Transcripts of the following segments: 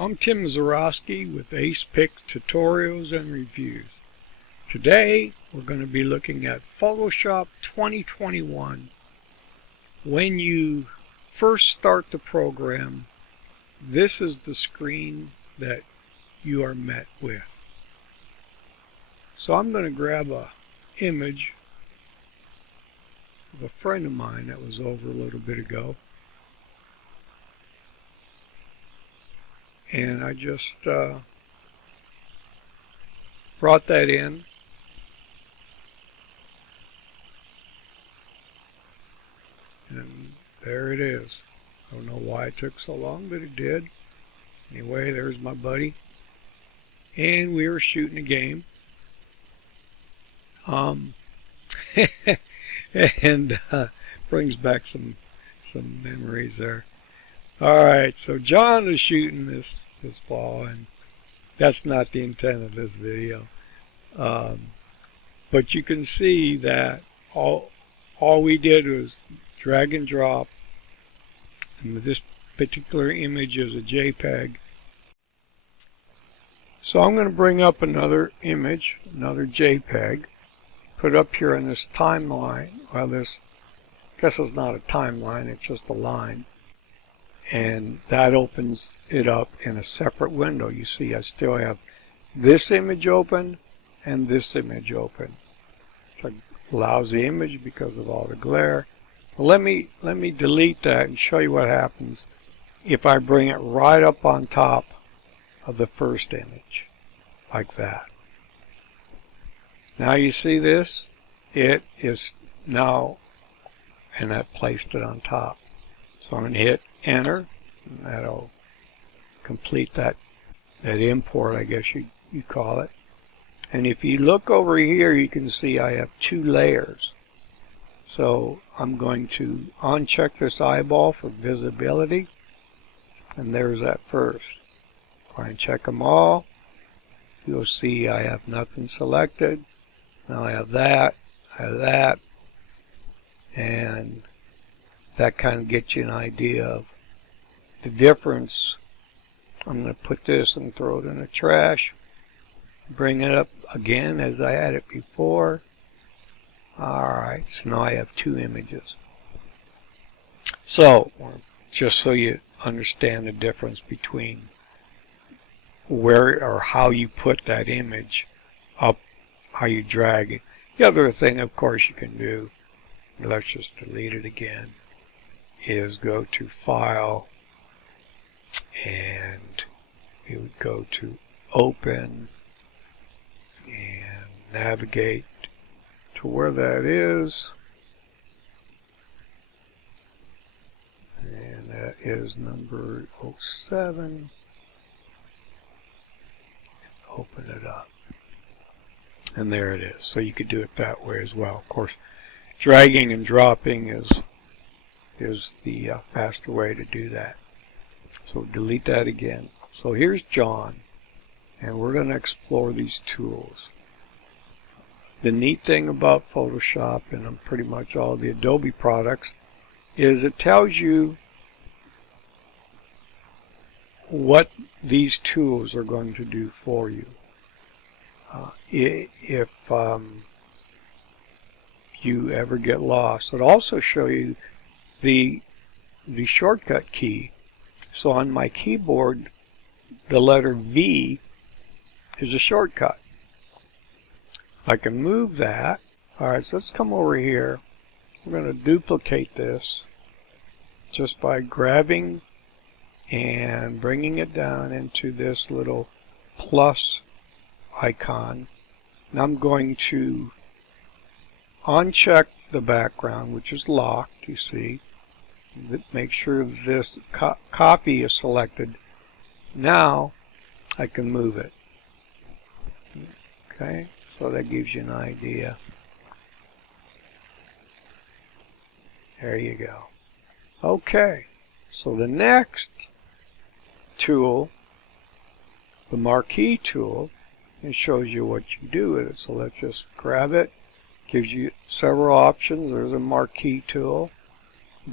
I'm Tim Zarowski with Ace Pick Tutorials and Reviews. Today we're going to be looking at Photoshop 2021. When you first start the program, this is the screen that you are met with. So I'm going to grab an image of a friend of mine that was over a little bit ago. And I just brought that in. And there it is. I don't know why it took so long, but it did. Anyway, there's my buddy. And we were shooting a game. And brings back some memories there. Alright, so John is shooting this ball, and that's not the intent of this video. But you can see that all we did was drag and drop, and this particular image is a JPEG. So I'm going to bring up another image, another JPEG, put up here in this timeline. Well, I guess it's not a timeline, it's just a line. And that opens it up in a separate window. You see, I still have this image open and this image open. It's a lousy image because of all the glare. But let me delete that and show you what happens if I bring it right up on top of the first image, like that. Now you see this? It is now, and I placed it on top. So I'm going to hit Enter, and that'll complete that import, I guess you call it. And if you look over here, you can see I have two layers. So I'm going to uncheck this eyeball for visibility, and there's that first. If I uncheck them all, you'll see I have nothing selected. Now I have that, and that kind of gets you an idea of the difference. I'm going to put this and throw it in the trash. Bring it up again as I had it before. Alright, so now I have two images. So, just so you understand the difference between where or how you put that image up, how you drag it. The other thing, of course, you can do, let's just delete it again, is go to File, and you would go to Open and navigate to where that is, and that is number 07. Open it up, and there it is. So you could do it that way as well. Of course, dragging and dropping is the faster way to do that. So delete that again. So here's John, and we're going to explore these tools. The neat thing about Photoshop and pretty much all the Adobe products is it tells you what these tools are going to do for you. If you ever get lost, it'll also show you the shortcut key. So on my keyboard, the letter V is a shortcut. I can move that. Alright, so let's come over here. We're going to duplicate this just by grabbing and bringing it down into this little plus icon. Now I'm going to uncheck the background, which is locked, you see. Make sure this copy is selected. Now I can move it. Okay, so that gives you an idea. There you go. Okay, so the next tool, the Marquee tool, it shows you what you do with it. So let's just grab it. Gives you several options. There's a Marquee tool.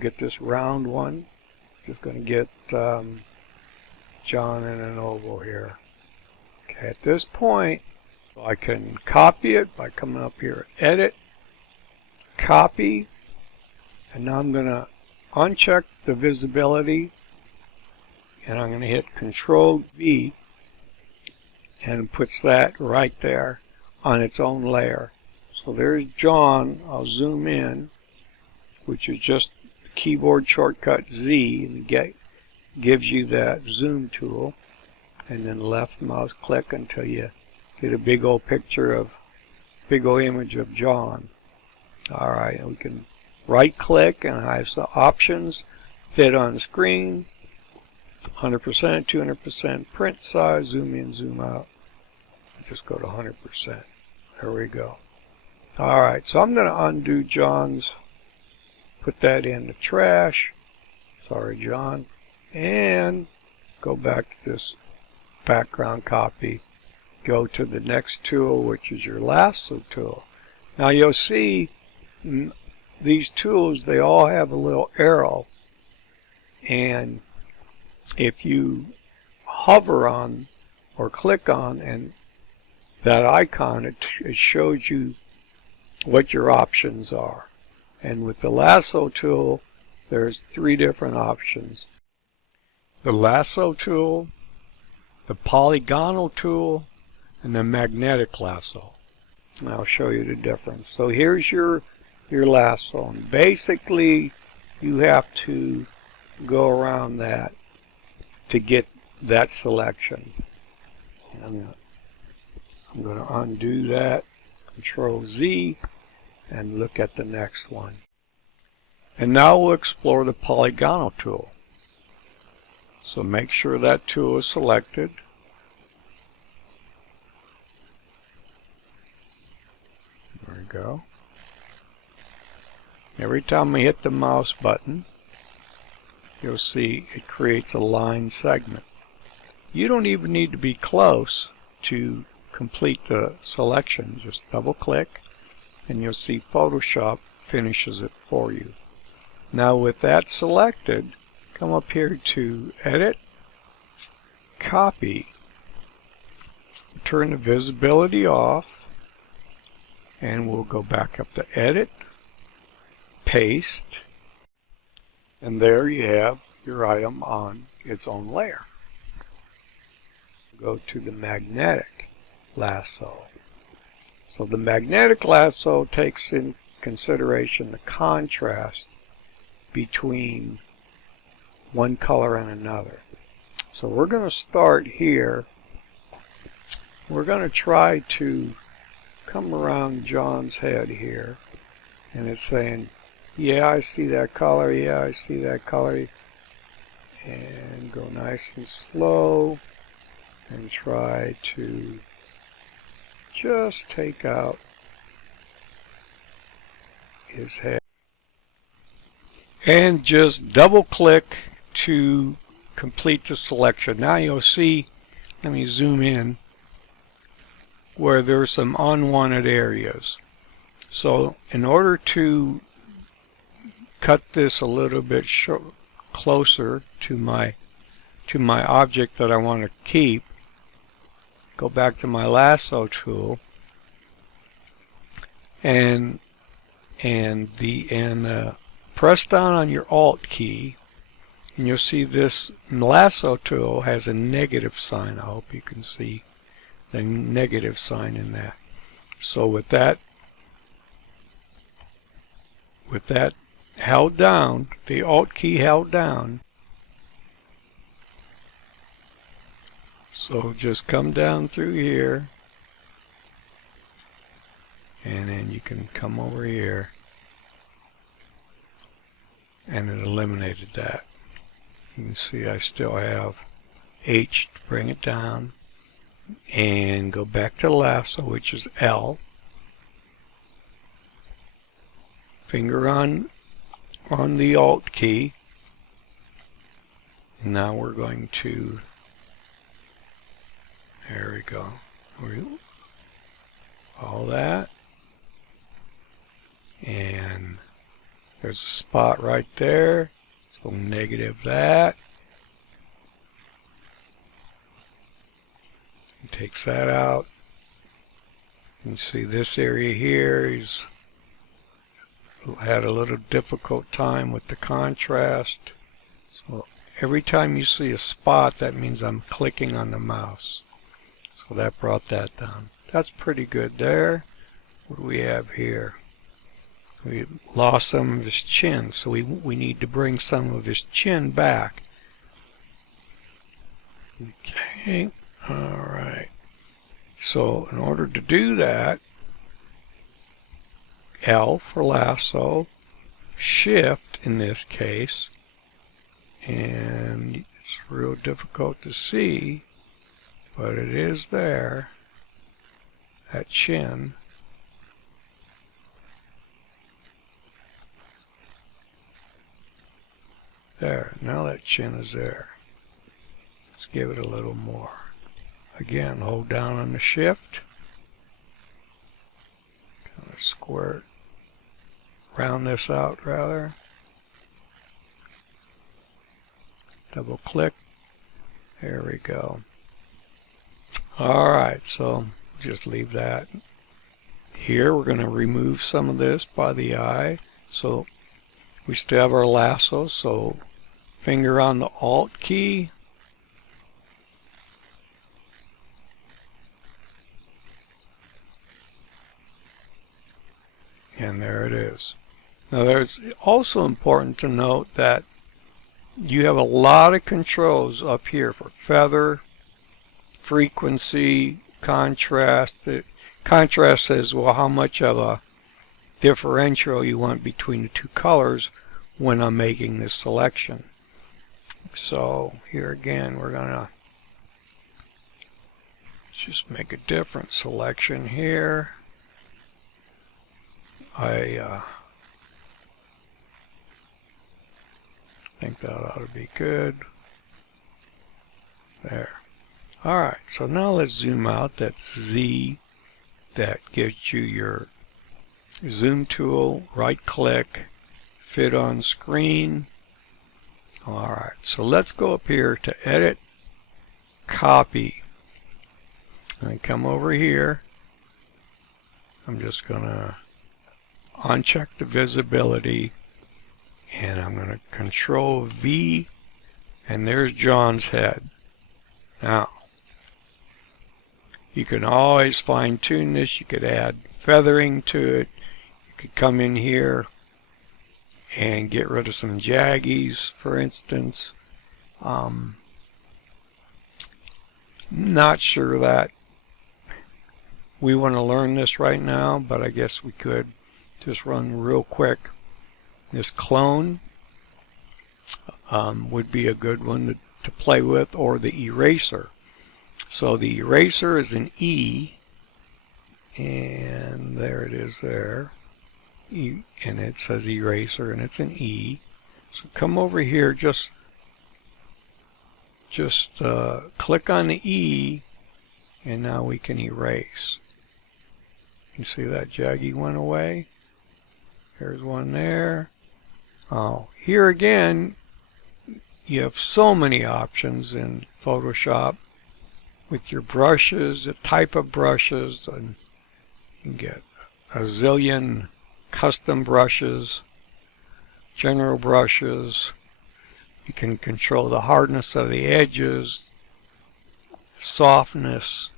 Get this round one. Just going to get John in an oval here. Okay, at this point, I can copy it by coming up here, edit, copy, and now I'm going to uncheck the visibility, and I'm going to hit Control V, and it puts that right there on its own layer. So there's John. I'll zoom in, which is just the keyboard shortcut Z, and gives you that zoom tool, and then left mouse click until you get a big old image of John. Alright, we can right click and have some options, fit on screen, 100%, 200%, print size, zoom in, zoom out. Just go to 100%. There we go. Alright, so I'm going to undo John's, put that in the trash. Sorry, John. And go back to this background copy. Go to the next tool, which is your Lasso tool. Now you'll see these tools, they all have a little arrow. And if you hover on or click on and that icon, it shows you what your options are. And with the Lasso tool, there's 3 different options. The Lasso tool, the Polygonal tool, and the Magnetic Lasso. And I'll show you the difference. So here's your lasso. And basically, you have to go around that to get that selection. And I'm going to undo that, Control Z, and look at the next one. And now we'll explore the Polygonal tool. So make sure that tool is selected. There we go. Every time we hit the mouse button, you'll see it creates a line segment. You don't even need to be close to complete the selection. Just double click and you'll see Photoshop finishes it for you. Now with that selected, come up here to Edit, Copy, turn the visibility off, and we'll go back up to Edit, Paste, and there you have your item on its own layer. Go to the Magnetic Lasso. So the Magnetic Lasso takes in consideration the contrast between one color and another. So we're going to start here. We're going to try to come around John's head here, and it's saying, yeah, I see that color, yeah, I see that color, and go nice and slow and try to just take out his head. And just double click to complete the selection. Now you'll see, let me zoom in, where there's some unwanted areas. So in order to cut this a little bit closer to my object that I want to keep, go back to my Lasso tool and press down on your Alt key, and you'll see this Lasso tool has a negative sign. I hope you can see the negative sign in that. So with that held down, the Alt key held down, so just come down through here, and then you can come over here, and it eliminated that. You can see I still have H to bring it down, and go back to Lasso, which is L. Finger on the Alt key. Now we're going to, there we go. All that. And there's a spot right there. So negative that. Takes that out. You can see this area here, he's had a little difficult time with the contrast. So every time you see a spot, that means I'm clicking on the mouse. So that brought that down. That's pretty good there. What do we have here? We lost some of his chin, so we need to bring some of his chin back. Okay, alright. So in order to do that, L for lasso, shift in this case, and it's real difficult to see, but it is there, that chin. There, now that chin is there. Let's give it a little more. Again, hold down on the shift, kind of square it, round this out rather. Double click. There we go. Alright, so just leave that. Here we're going to remove some of this by the eye. So we still have our lasso, so finger on the Alt key. And there it is. Now there's also important to note that you have a lot of controls up here for feather, frequency, contrast. The contrast says, well, how much of a differential you want between the two colors when I'm making this selection. So here again, we're gonna just make a different selection here. I think that ought to be good. There. Alright, so now let's zoom out. That's Z. That gives you your zoom tool, right click, fit on screen. Alright, so let's go up here to edit, copy, and come over here. I'm just going to uncheck the visibility, and I'm going to Control V, and there's John's head. Now, you can always fine tune this. You could add feathering to it. You could come in here and get rid of some jaggies, for instance. Not sure that we want to learn this right now, but I guess we could just run real quick. This clone would be a good one to play with, or the eraser. So the eraser is an E, and there it is there. E, and it says eraser, and it's an E. So come over here, just click on the E, and now we can erase. You see that jaggy went away? There's one there. Oh, here again, you have so many options in Photoshop with your brushes, the type of brushes, and you can get a zillion custom brushes, general brushes. You can control the hardness of the edges, softness.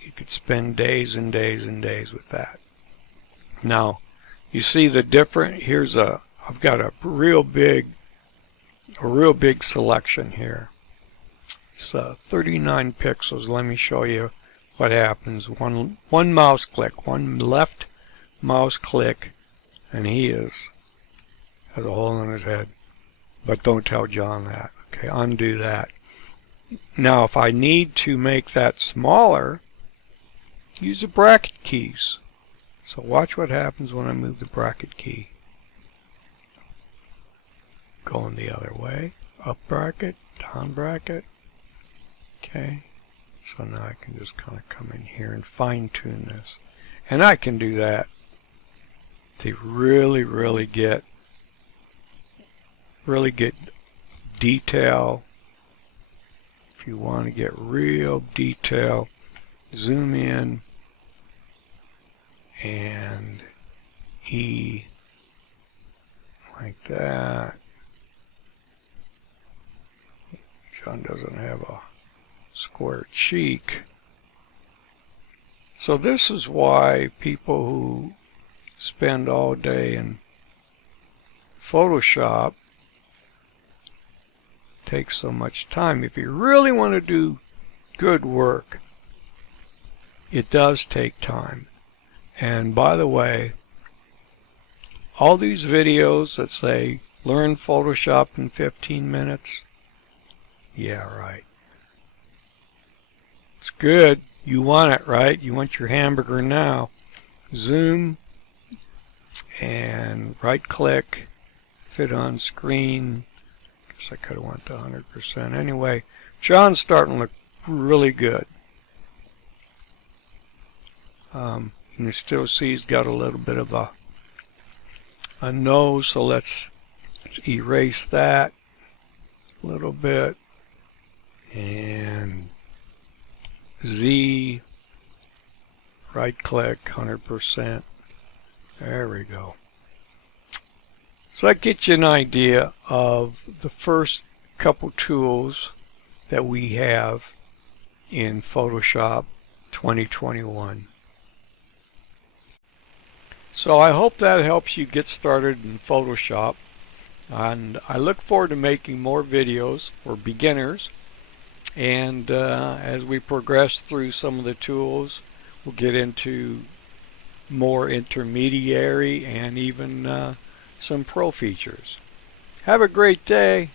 You could spend days and days and days with that. Now, you see the different, I've got a real big selection here. It's 39 pixels. Let me show you what happens. One mouse click, one left mouse click, and he has a hole in his head. But don't tell John that. Okay, undo that. Now, if I need to make that smaller, use the bracket keys. So watch what happens when I move the bracket key. Going the other way. Up bracket, down bracket. Okay. So now I can just kind of come in here and fine tune this. And I can do that to really get detail. If if you want to get real detail, zoom in and E like that. John doesn't have a square cheek. So this is why people who spend all day in Photoshop take so much time. If you really want to do good work, it does take time. And by the way, all these videos that say learn Photoshop in 15 minutes, yeah, right. It's good. You want it, right? You want your hamburger now. Zoom and right click, fit on screen. Guess I could have went to 100%. Anyway, John's starting to look really good. And you still see he's got a little bit of a nose, so let's erase that a little bit. And Z, right click, 100%. There we go. So that gets you an idea of the first couple tools that we have in Photoshop 2021. So I hope that helps you get started in Photoshop, and I look forward to making more videos for beginners, and as we progress through some of the tools, we'll get into more intermediary and even some pro features. Have a great day.